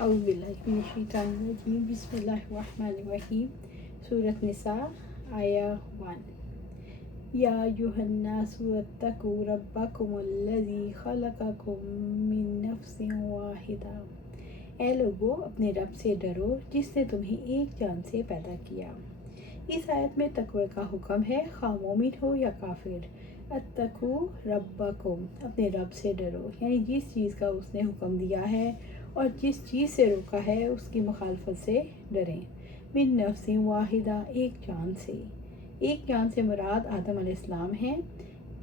اعوذ باللہ من الشیطان الرجیم، بسم اللہ الرحمن الرحیم۔ سورۃ نساء آیہ 1۔ یا ایھا الناس اتقوا ربکم الذی خلقکم من نفس واحدہ، اے لوگو اپنے رب سے ڈرو جس نے تمہیں ایک جان سے پیدا کیا۔ اس آیت میں تقوی کا حکم ہے، خواہ مومن ہو یا کافر۔ اتقوا ربکم، اپنے رب سے ڈرو، یعنی جس چیز کا اس نے حکم دیا ہے اور جس چیز سے روکا ہے اس کی مخالفت سے ڈریں۔ من نفس واحدہ، ایک جان سے۔ ایک جان سے مراد آدم علیہ السلام ہیں۔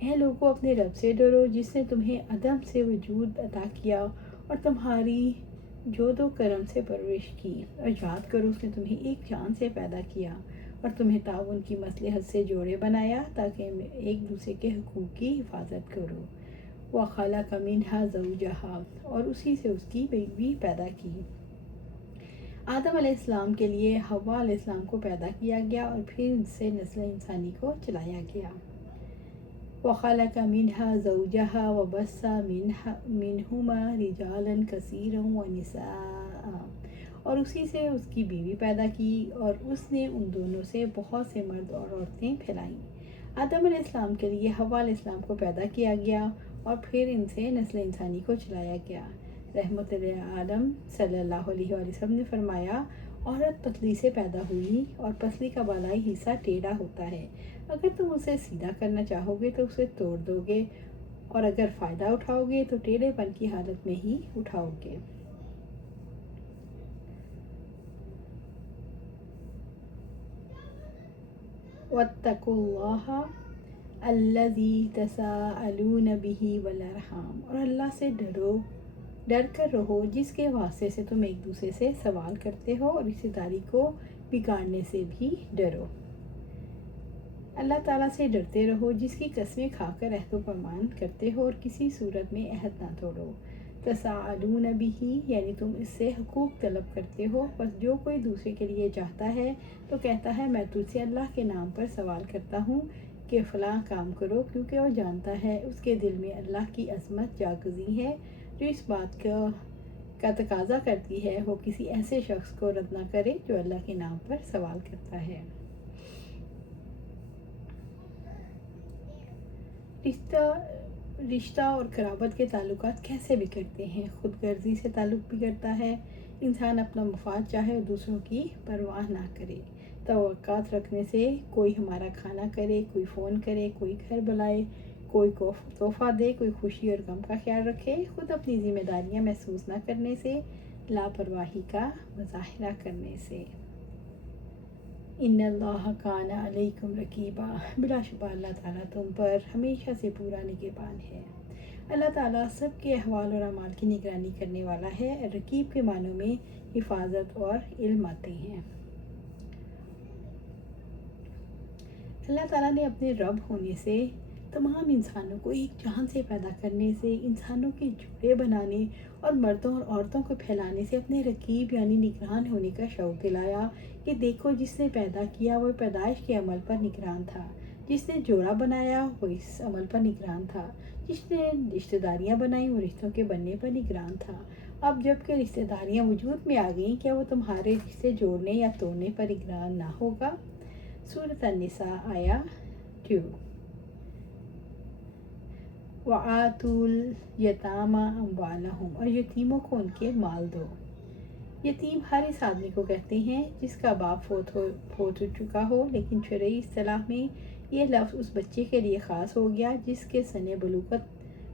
اے لوگو اپنے رب سے ڈرو جس نے تمہیں عدم سے وجود عطا کیا اور تمہاری جود و کرم سے پرورش کی، اور یاد کرو اس نے تمہیں ایک جان سے پیدا کیا اور تمہیں تعاون کی مصلحت سے جوڑے بنایا تاکہ ایک دوسرے کے حقوق کی حفاظت کرو۔ وَخَلَقَ مِنْهَا زَوْجَهَا، اور اسی سے اس کی بیوی پیدا کی۔ آدم علیہ السلام کے لیے حوا علیہ السلام کو پیدا کیا گیا اور پھر ان سے نسل انسانی کو چلایا گیا۔ وَخَلَقَ مِنْهَا زَوْجَهَا وَبَثَّ مِنْهُمَا رِجَالًا كَثِيرًا وَنِسَاءً، اور اسی سے اس کی بیوی پیدا کی اور اس نے ان دونوں سے بہت سے مرد اور عورتیں پھیلائیں۔ آدم علیہ السلام کے لیے حوا علیہ السلام کو پیدا کیا گیا اور پھر ان سے نسل انسانی کو چلایا گیا۔ رحمت عالم صلی اللہ علیہ وآلہ وسلم نے فرمایا، عورت پتلی سے پیدا ہوئی اور پسلی کا بالائی حصہ ٹیڑھا ہوتا ہے۔ اگر تم اسے سیدھا کرنا چاہو گے تو اسے توڑ دو گے، اور اگر فائدہ اٹھاؤ گے تو ٹیڑھے پن کی حالت میں ہی اٹھاؤ گے۔ وَاتَّقُوا اللَّهَ الَّذِی تَسَاءَلُونَ بِهِ وَالْأَرْحَامَ، اور اللہ سے ڈر کر رہو جس کے واسطے سے تم ایک دوسرے سے سوال کرتے ہو، اور رشتہ داری کو بگاڑنے سے بھی ڈرو۔ اللہ تعالیٰ سے ڈرتے رہو جس کی قسمیں کھا کر عہد و پیمان کرتے ہو اور کسی صورت میں عہد نہ توڑو۔ تساءلون بہ، یعنی تم اس سے حقوق طلب کرتے ہو، بس جو کوئی دوسرے کے لیے چاہتا ہے تو کہتا ہے میں تجھ سے اللہ کے نام پر سوال کرتا ہوں کہ فلاں کام کرو، کیونکہ وہ جانتا ہے اس کے دل میں اللہ کی عظمت جاگزی ہے جو اس بات کا تقاضا کرتی ہے وہ کسی ایسے شخص کو رد نہ کرے جو اللہ کے نام پر سوال کرتا ہے۔ رشتہ اور قرابت کے تعلقات کیسے بگڑتے ہیں؟ خود غرضی سے تعلق بگڑتا ہے۔ انسان اپنا مفاد چاہے اور دوسروں کی پرواہ نہ کرے۔ توقعات رکھنے سے کوئی ہمارا کھانا کرے، کوئی فون کرے، کوئی گھر بلائے، کوئی تحفہ دے، کوئی خوشی اور غم کا خیال رکھے، خود اپنی ذمہ داریاں محسوس نہ کرنے سے، لاپرواہی کا مظاہرہ کرنے سے۔ ان اللہ کان علیکم رقیبا، بلا شبہ اللہ تعالیٰ تم پر ہمیشہ سے پورا نگہبان ہے۔ اللہ تعالیٰ سب کے احوال اور اعمال کی نگرانی کرنے والا ہے۔ رقیب کے معنوں میں حفاظت اور علم آتے ہیں۔ اللہ تعالیٰ نے اپنے رب ہونے سے، تمام انسانوں کو ایک جان سے پیدا کرنے سے، انسانوں کے جوڑے بنانے اور مردوں اور عورتوں کو پھیلانے سے اپنے رقیب یعنی نگران ہونے کا شعور دلایا کہ دیکھو جس نے پیدا کیا وہ پیدائش کے عمل پر نگران تھا، جس نے جوڑا بنایا وہ اس عمل پر نگران تھا، جس نے رشتہ داریاں بنائیں وہ رشتوں کے بننے پر نگران تھا۔ اب جب کہ رشتہ داریاں وجود میں آ گئیں، کیا وہ تمہارے رشتے جوڑنے یا توڑنے پر نگران نہ ہوگا؟ سورۃ النساء آیہ 2۔ وَآتُوا الْیَتَامَىٰ أَمْوَالَهُمْ، اور یتیموں کو ان کے مال دو۔ یتیم ہر اس آدمی کو کہتے ہیں جس کا باپ فوت ہو چکا ہو، لیکن شرعی اصطلاح میں یہ لفظ اس بچے کے لیے خاص ہو گیا جس کے سن بلوغت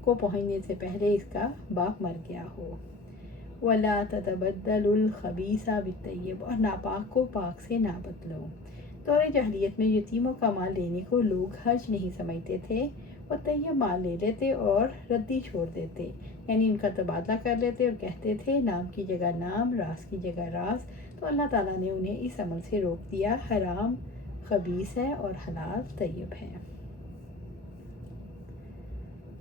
کو پہنچنے سے پہلے اس کا باپ مر گیا ہو۔ وَلَا تَتَبَدَّلُوا الْخَبِيثَ بِالطَّيِّبِ، اور ناپاک کو پاک سے نہ بدلو۔ دور جاہلیت میں یتیموں کا مال لینے کو لوگ حرج نہیں سمجھتے تھے، وہ طیب مال لے لیتے اور ردی چھوڑ دیتے، یعنی ان کا تبادلہ کر لیتے اور کہتے تھے نام کی جگہ نام، راز کی جگہ راز۔ تو اللہ تعالیٰ نے انہیں اس عمل سے روک دیا، حرام خبیث ہے اور حلال طیب ہے۔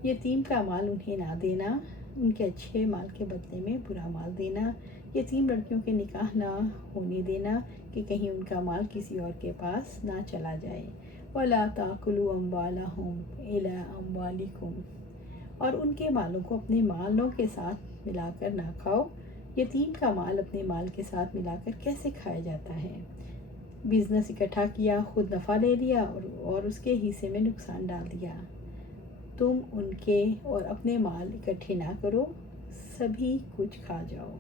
یتیم کا مال انہیں نہ دینا، ان کے اچھے مال کے بدلے میں برا مال دینا، یتیم لڑکیوں کے نکاح نہ ہونے دینا کہ کہیں ان کا مال کسی اور کے پاس نہ چلا جائے۔ وَلَا تَأْكُلُوا أَمْوَالَهُمْ إِلَىٰ أَمْوَالِكُمْ، اور ان کے مالوں کو اپنے مالوں کے ساتھ ملا کر نہ کھاؤ، یتیم کا مال اپنے مال کے ساتھ ملا کر کیسے کھایا جاتا ہے؟ بزنس اکٹھا کیا، خود نفع لے لیا اور اس کے حصے میں نقصان ڈال دیا۔ تم ان کے اور اپنے مال اکٹھے نہ کرو، سبھی کچھ کھا جاؤ۔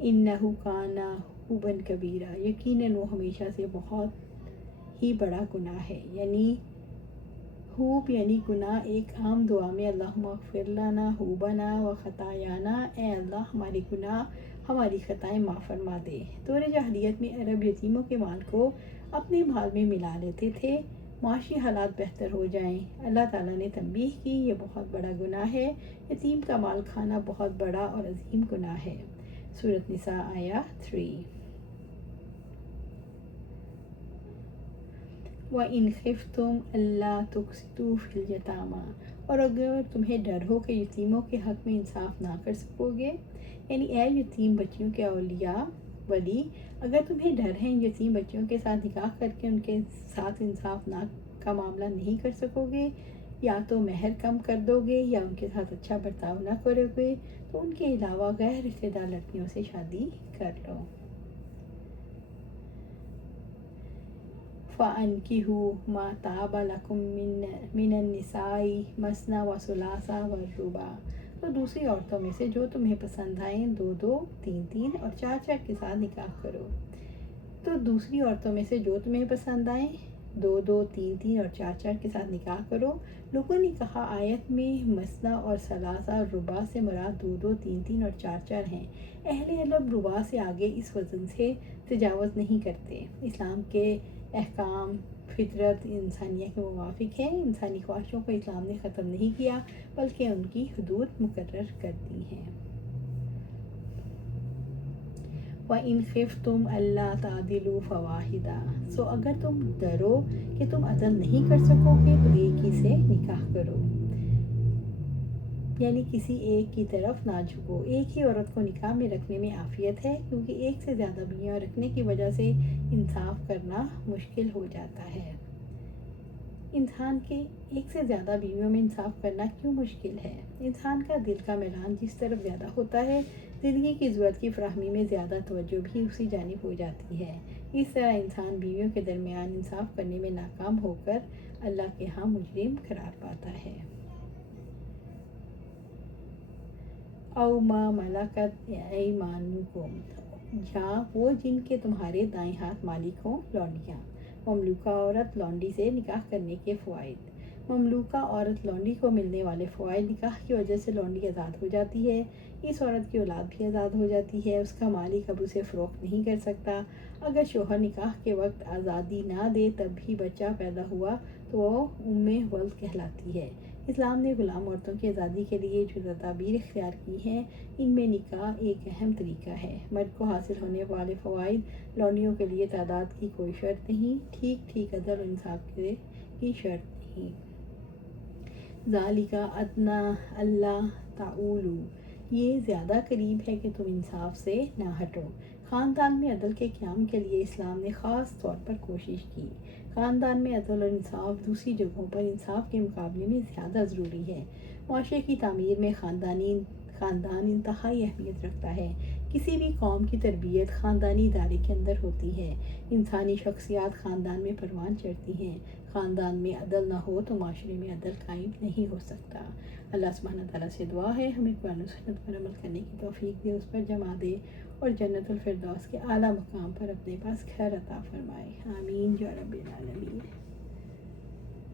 انہو کان حوبا کبیرا، یقیناً وہ ہمیشہ سے بہت ہی بڑا گناہ ہے۔ یعنی حوب یعنی گناہ۔ ایک عام دعا میں اللہم اغفر لنا حوبنا و خطایانا، اے اللہ ہمارے گناہ، ہماری خطائیں معاف فرما دے۔ دور جاہلیت میں عرب یتیموں کے مال کو اپنے مال میں ملا لیتے تھے معاشی حالات بہتر ہو جائیں۔ اللہ تعالیٰ نے تنبیہ کی یہ بہت بڑا گناہ ہے، یتیم کا مال کھانا بہت بڑا اور عظیم گناہ ہے۔ سورۃ نساء آیہ 3۔ وَإِنْ خِفْتُمْ أَلَّا تُقْسِطُوا فِي الْيَتَامَىٰ، اور اگر تمہیں ڈر ہو کہ یتیموں کے حق میں انصاف نہ کر سکو گے، یعنی اے یتیم بچیوں کے اولیاء ولی، اگر تمہیں ڈر ہے ان یتیم بچیوں کے ساتھ نکاح کر کے ان کے ساتھ انصاف نہ کا معاملہ نہیں کر سکو گے، یا تو مہر کم کر دو گے یا ان کے ساتھ اچھا برتاؤ نہ کرو گے، تو ان کے علاوہ غیر رشتہ دار لڑکیوں سے شادی کر لو۔ فَأَنْكِحُوا مَا طَابَ لَكُم مِّنَ النِّسَاءِ مَثْنَىٰ وَثُلَاثَ وَالرُّبَاعَ، تو دوسری عورتوں میں سے جو تمہیں پسند آئیں، 2 3 اور 4 کے ساتھ نکاح کرو۔ تو دوسری عورتوں میں سے جو تمہیں پسند آئیں، 2 3 اور 4 کے ساتھ نکاح کرو۔ لوگوں نے کہا آیت میں مثنیٰ اور ثلاثہ اور رباع سے مراد 2 3 اور 4 ہیں۔ اہل علم رباع سے آگے اس وزن سے تجاوز نہیں کرتے۔ اسلام کے احکام فطرت انسانیہ کے موافق ہیں۔ انسانی خواہشوں کو اسلام نے ختم نہیں کیا بلکہ ان کی حدود مقرر کر دی ہیں۔ وَإِنْ خِفْتُمْ أَلَّا تَعْدِلُوا فَوَاحِدَةً، سو اگر تم ڈرو کہ تم عدل نہیں کر سکو گے تو ایک ہی سے نکاح کرو، یعنی کسی ایک کی طرف نہ جھکو۔ ایک ہی عورت کو نکاح میں رکھنے میں عافیت ہے، کیونکہ ایک سے زیادہ بیویاں رکھنے کی وجہ سے انصاف کرنا مشکل ہو جاتا ہے۔ انسان کے ایک سے زیادہ بیویوں میں انصاف کرنا کیوں مشکل ہے؟ انسان کا دل کا میلان جس طرف زیادہ ہوتا ہے، زندگی کی ضرورت کی فراہمی میں زیادہ توجہ بھی اسی جانب ہو جاتی ہے۔ اس طرح انسان بیویوں کے درمیان انصاف کرنے میں ناکام ہو کر اللہ کے ہاں مجرم قرار پاتا ہے۔ او ما ملکت ایمانکم، یا وہ جن کے تمہارے دائیں ہاتھ مالک ہوں، لونڈیاں۔ مملوکہ عورت لونڈی سے نکاح کرنے کے فوائد۔ مملوکہ عورت لونڈی کو ملنے والے فوائد: نکاح کی وجہ سے لونڈی آزاد ہو جاتی ہے، اس عورت کی اولاد بھی آزاد ہو جاتی ہے، اس کا مالک اب اسے فروخت نہیں کر سکتا۔ اگر شوہر نکاح کے وقت آزادی نہ دے تب بھی بچہ پیدا ہوا تو وہ ولد کہلاتی ہے۔ اسلام نے غلام عورتوں کی آزادی کے لیے جو تدابیر اختیار کی ہیں ان میں نکاح ایک اہم طریقہ ہے۔ مرد کو حاصل ہونے والے فوائد: لونڈیوں کے لیے تعداد کی کوئی شرط نہیں، ٹھیک عدل و انصاف کی شرط نہیں۔ ذالک ادنیٰ الا تعولوا، یہ زیادہ قریب ہے کہ تم انصاف سے نہ ہٹو۔ خاندان میں عدل کے قیام کے لیے اسلام نے خاص طور پر کوشش کی۔ خاندان میں عدل اور انصاف دوسری جگہوں پر انصاف کے مقابلے میں زیادہ ضروری ہے۔ معاشرے کی تعمیر میں خاندان انتہائی اہمیت رکھتا ہے۔ کسی بھی قوم کی تربیت خاندانی ادارے کے اندر ہوتی ہے۔ انسانی شخصیات خاندان میں پروان چڑھتی ہیں۔ خاندان میں عدل نہ ہو تو معاشرے میں عدل قائم نہیں ہو سکتا۔ اللہ سبحانہ تعالیٰ سے دعا ہے ہمیں قرآن و سنت پر عمل کرنے کی توفیق دے، اس پر جمع دے اور جنت الفردوس کے اعلیٰ مقام پر اپنے پاس گھر عطا فرمائے۔ آمین یا رب العالمین۔